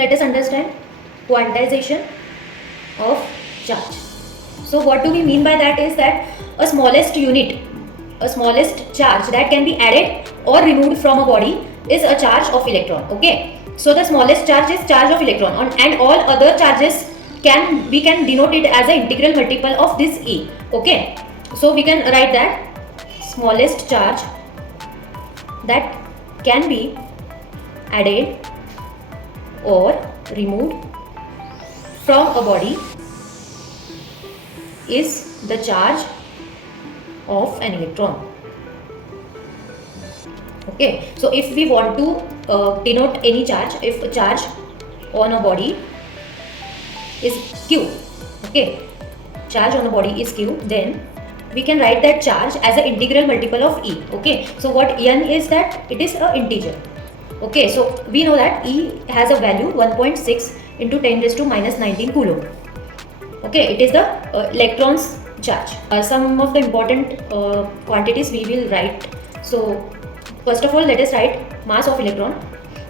let us understand quantization of charge. So what do we mean by that is that a smallest unit, a smallest charge that can be added or removed from a body is a charge of electron. Okay, so the smallest charge is charge of electron, and all other charges we can denote it as an integral multiple of this E. Okay, so we can write that smallest charge that can be added or removed from a body is the charge of an electron. Okay, so if we want to denote any charge, if a charge on a body is Q, okay, charge on a body is Q, then we can write that charge as an integral multiple of E. Okay, so what N is that? It is an integer. Okay, so we know that E has a value 1.6 into 10 raised to minus 19 coulomb. Okay, it is the electron's charge. Some of the important quantities we will write. So first of all, let us write mass of electron.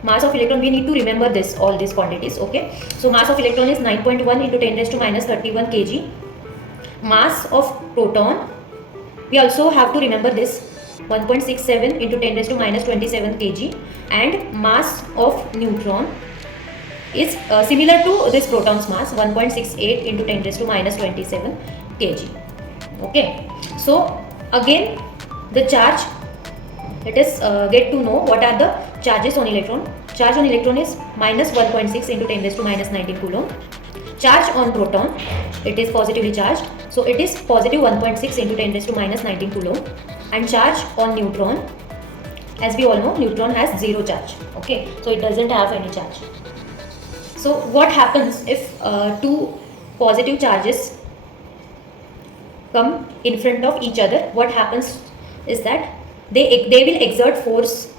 Mass of electron, we need to remember this, all these quantities. Okay, so mass of electron is 9.1 into 10 raised to minus 31 kg. Mass of proton, we also have to remember this, 1.67 into 10 raised to minus 27 kg. And mass of neutron is similar to this proton's mass, 1.68 into 10 raised to minus 27 kg. Okay, so again the charge, let us get to know what are the charges on electron. Charge on electron is minus 1.6 into 10 raised to minus 19 coulomb. Charge on proton, it is positively charged, so it is positive 1.6 into 10 raised to minus 19 coulomb. And charge on neutron, as we all know, neutron has zero charge. Okay, so it doesn't have any charge. So what happens if two positive charges come in front of each other? What happens is that they will exert force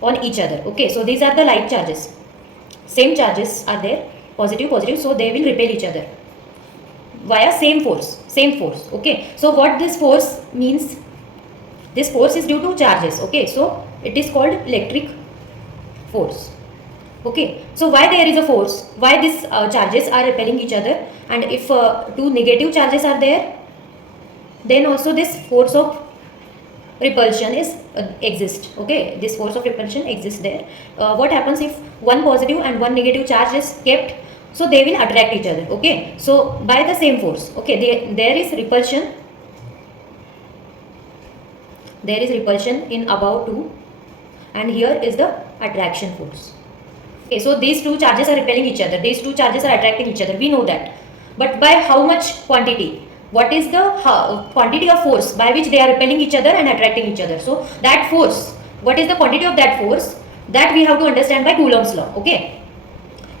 on each other. Okay, so these are the like charges, same charges are there, positive, so they will repel each other via same force. Okay, so what this force means, this force is due to charges. Okay, so it is called electric force. Okay, so why there is a force, why these charges are repelling each other, and if two negative charges are there, then also this force of repulsion is exists. Okay, this force of repulsion exists there. What happens if one positive and one negative charge is kept? So they will attract each other. Okay, so by the same force. Okay, there is repulsion in above 2, and here is the attraction force. Okay, so these two charges are repelling each other, these two charges are attracting each other, we know that, but by how much quantity? What is the quantity of force by which they are repelling each other and attracting each other? So that force, what is the quantity of that force, that we have to understand by Coulomb's law. Okay,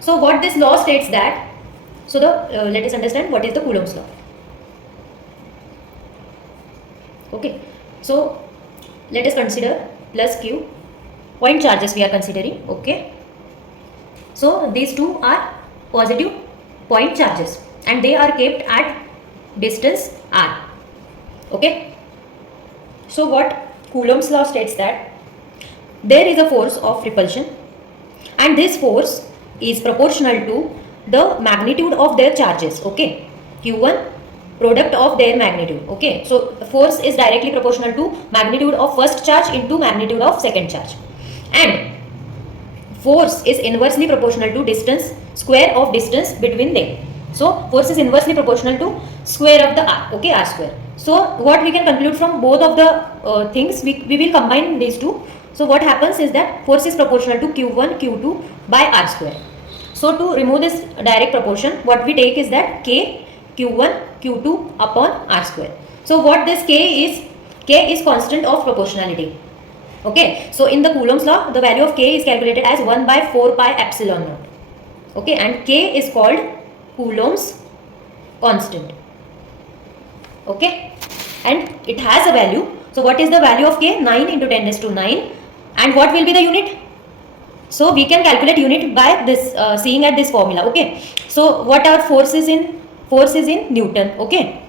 so what this law states that, so let us understand what is the Coulomb's law. Okay, so let us consider plus Q, point charges we are considering. Okay, so these two are positive point charges and they are kept at distance r. Okay, so what Coulomb's law states that there is a force of repulsion, and this force is proportional to the magnitude of their charges. Okay, Q1 product of their magnitude. Okay, so force is directly proportional to magnitude of first charge into magnitude of second charge, and force is inversely proportional to distance, square of distance between them. So force is inversely proportional to square of the r. Okay, r square. So what we can conclude from both of the things, we will combine these two. So what happens is that force is proportional to Q1 Q2 by r square. So to remove this direct proportion, what we take is that K Q1 Q2 upon r square. So what this K is constant of proportionality. Okay, so in the Coulomb's law, the value of K is calculated as 1 by 4 pi epsilon naught. Okay, and K is called Coulomb's constant. Okay, and it has a value. So what is the value of K? 9 into 10 raised to 9. And what will be the unit? So we can calculate unit by this seeing at this formula. Okay, so what our force is in? Force is in Newton. Okay,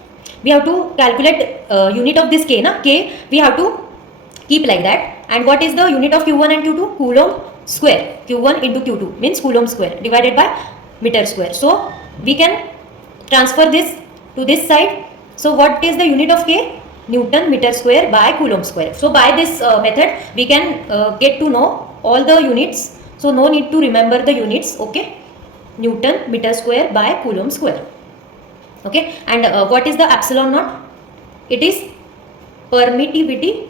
we have to calculate unit of this K. Na? K we have to keep like that. And what is the unit of Q1 and Q2? Coulomb square. Q1 into Q2 means Coulomb square divided by meter square. So we can transfer this to this side. So what is the unit of K? Newton meter square by Coulomb square. So by this method we can get to know all the units. So no need to remember the units. Okay, Newton meter square by Coulomb square. Okay, and what is the epsilon naught? It is permittivity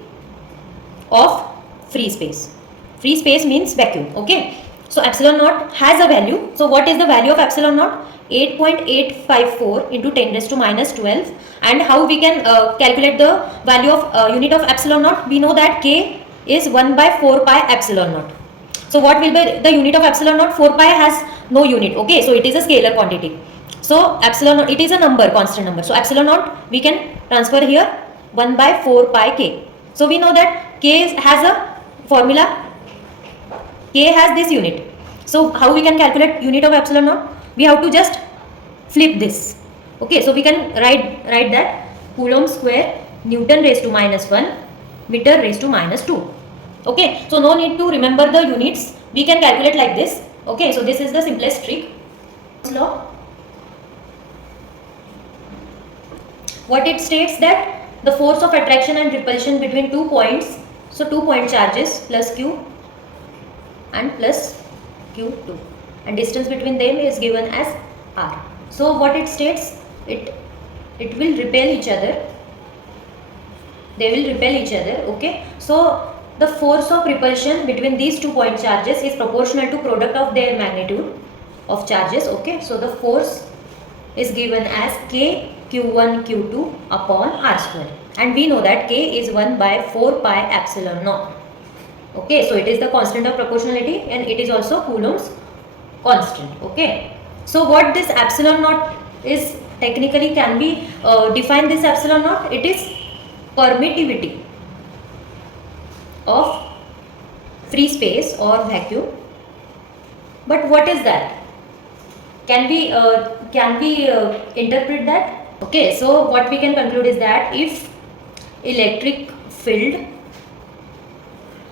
of free space. Free space means vacuum. Okay, so epsilon naught has a value. So what is the value of epsilon naught? 8.854 into 10 raised to minus 12. And how we can calculate the value of unit of epsilon naught? We know that K is 1 by 4 pi epsilon naught. So what will be the unit of epsilon naught? 4 pi has no unit. Okay, so it is a scalar quantity. So epsilon naught, it is a number, constant number. So epsilon naught we can transfer here 1 by 4 pi K. So we know that K has a formula. K has this unit. So how we can calculate unit of epsilon naught? We have to just flip this. Okay, so we can write that Coulomb square Newton raised to minus 1 meter raised to minus 2. Okay, so no need to remember the units. We can calculate like this. Okay, so this is the simplest trick. Law. What it states that the force of attraction and repulsion between 2 points, so 2 point charges plus Q and plus Q2, and distance between them is given as R. So what it states, it will repel each other. They will repel each other. Okay, so the force of repulsion between these 2 point charges is proportional to product of their magnitude of charges. Okay, so the force is given as K Q1 Q2 upon R square, and we know that K is 1 by 4 pi epsilon naught. Okay, so it is the constant of proportionality and it is also Coulomb's constant. Okay, so what this epsilon naught is, technically can be define this epsilon naught? It is permittivity of free space or vacuum. But what is that? Can we interpret that? Okay, so what we can conclude is that if electric field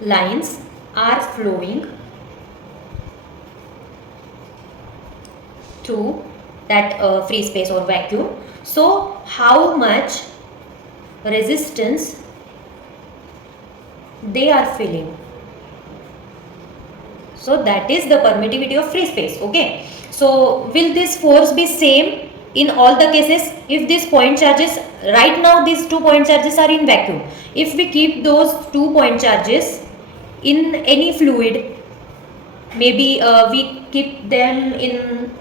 lines are flowing through that free space or vacuum, so how much resistance they are feeling? So that is the permittivity of free space. Okay, so will this force be same in all the cases? If these point charges, right now these 2 point charges are in vacuum, if we keep those 2 point charges in any fluid, maybe we keep them in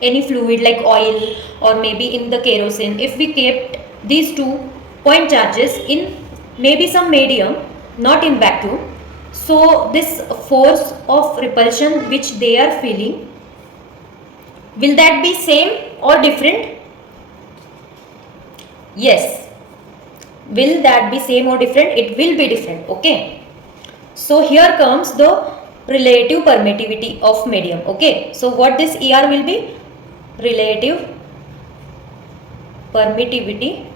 any fluid like oil or maybe in the kerosene, if we kept these 2 point charges in maybe some medium, not in vacuum, so this force of repulsion which they are feeling, will that be same or different? Yes. Will that be same or different? It will be different. Okay, so here comes the relative permittivity of medium. Okay, so what this ER will be? Relative permittivity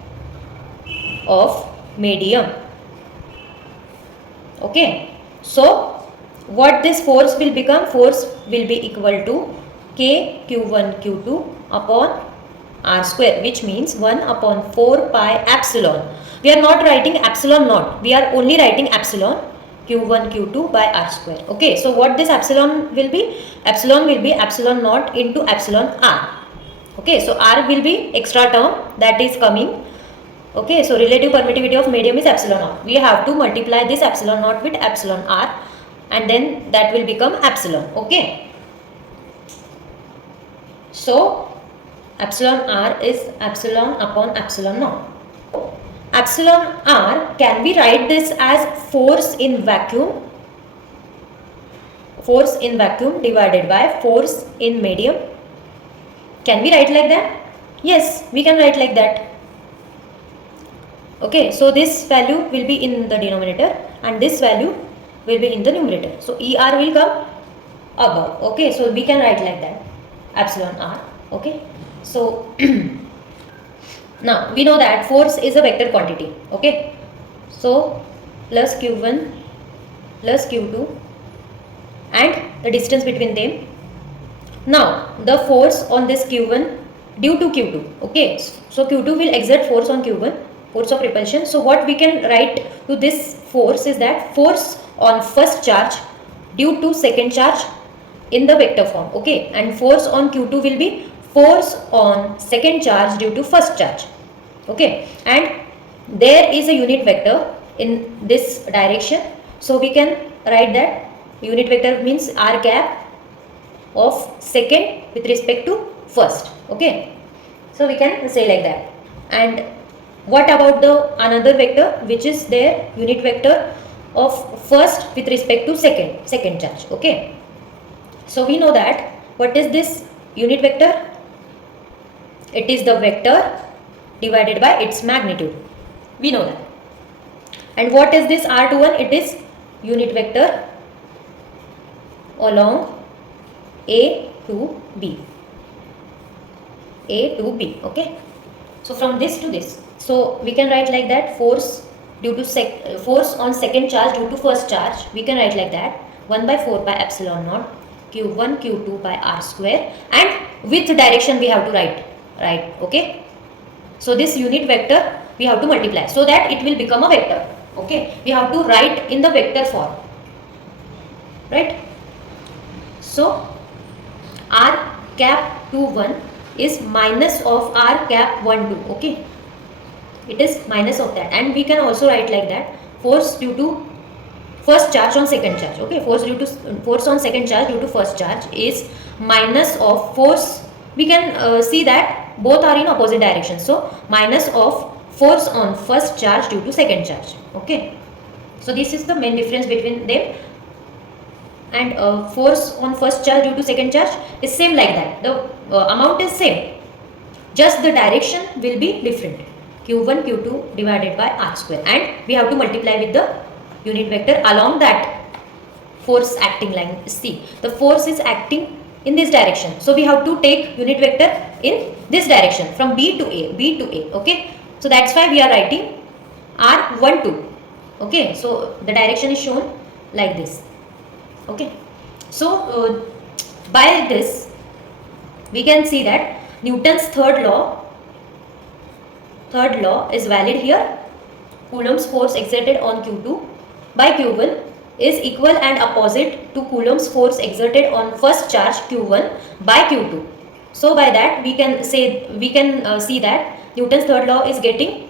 of medium. Okay, so what this force will become? Force will be equal to K Q1 Q2 upon R square, which means 1 upon 4 pi epsilon. We are not writing epsilon naught, we are only writing epsilon Q1 Q2 by R square. Okay, so what this epsilon will be? Epsilon will be epsilon naught into epsilon R. Okay, so R will be extra term that is coming. Okay, so relative permittivity of medium is epsilon naught. We have to multiply this epsilon naught with epsilon R, and then that will become epsilon. Okay, so epsilon R is epsilon upon epsilon naught. Epsilon R, can we write this as force in vacuum? Force in vacuum divided by force in medium. Can we write like that? Yes, we can write like that. Okay, so this value will be in the denominator and this value will be in the numerator. So ER will come above. Okay, so we can write like that, epsilon R. Okay, so now we know that force is a vector quantity. Okay, so plus q1 plus q2 and the distance between them. Now the force on this q1 due to q2, okay, so q2 will exert force on q1, force of repulsion. So what we can write to this force is that force on first charge due to second charge in the vector form, okay, and force on q2 will be force on second charge due to first charge, okay, and there is a unit vector in this direction. So we can write that unit vector means r cap of second with respect to first, okay, so we can say like that. And what about the another vector which is their unit vector of first with respect to second charge, okay. So we know that what is this unit vector? It is the vector divided by its magnitude, we know that. And what is this r21? It is unit vector along A to B, okay. So from this to this, so we can write like that, force due to force on second charge due to first charge, we can write like that 1 by 4 by epsilon naught q1 q2 by r square, and with direction we have to write, okay. So this unit vector we have to multiply so that it will become a vector, okay. We have to write in the vector form, right. So r cap 21 is minus of r cap 12, okay, it is minus of that. And we can also write like that, force due to first charge on second charge, okay, force on second charge due to first charge is minus of force, we can see that both are in opposite direction, so minus of force on first charge due to second charge, okay. So this is the main difference between them. And force on first charge due to second charge is same like that, the amount is same, just the direction will be different, q1 q2 divided by r square, and we have to multiply with the unit vector along that force acting line. See, the force is acting in this direction, so we have to take unit vector in this direction from B to A, okay. So that's why we are writing r12, okay. So the direction is shown like this, okay. So by this we can see that Newton's third law is valid here. Coulomb's force exerted on q2 by q1 is equal and opposite to Coulomb's force exerted on first charge q1 by q2. So by that we can see that Newton's third law is getting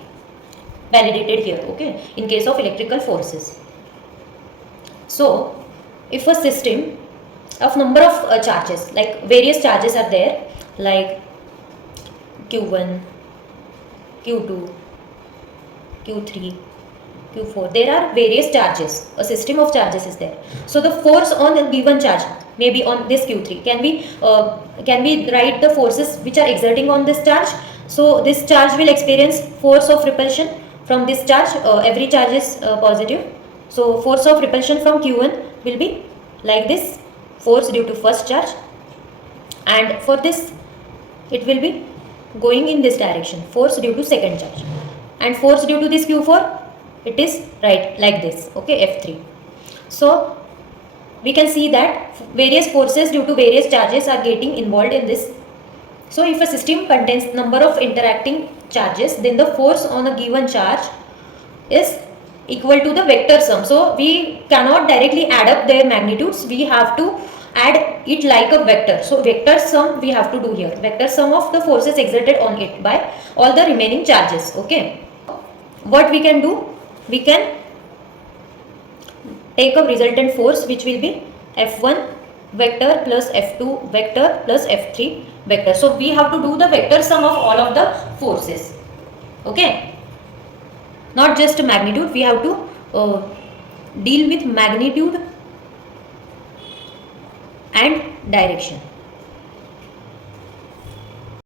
validated here, okay, in case of electrical forces. So if a system of number of charges, like various charges are there, like q1, q2, q3, q4, there are various charges, a system of charges is there. So the force on a given charge, maybe on this q3, can we write the forces which are exerting on this charge? So this charge will experience force of repulsion from this charge, every charge is positive, so force of repulsion from q1 will be like this, force due to first charge, and for this it will be going in this direction, force due to second charge, and force due to this q4, it is right like this, okay, f3. So we can see that various forces due to various charges are getting involved in this. So if a system contains number of interacting charges, then the force on a given charge is equal to the vector sum. So we cannot directly add up their magnitudes, we have to add it like a vector. So vector sum we have to do here, vector sum of the forces exerted on it by all the remaining charges, okay. What we can do, we can take a resultant force which will be f1 vector plus f2 vector plus f3 vector. So we have to do the vector sum of all of the forces, okay, not just magnitude, we have to deal with magnitude and direction.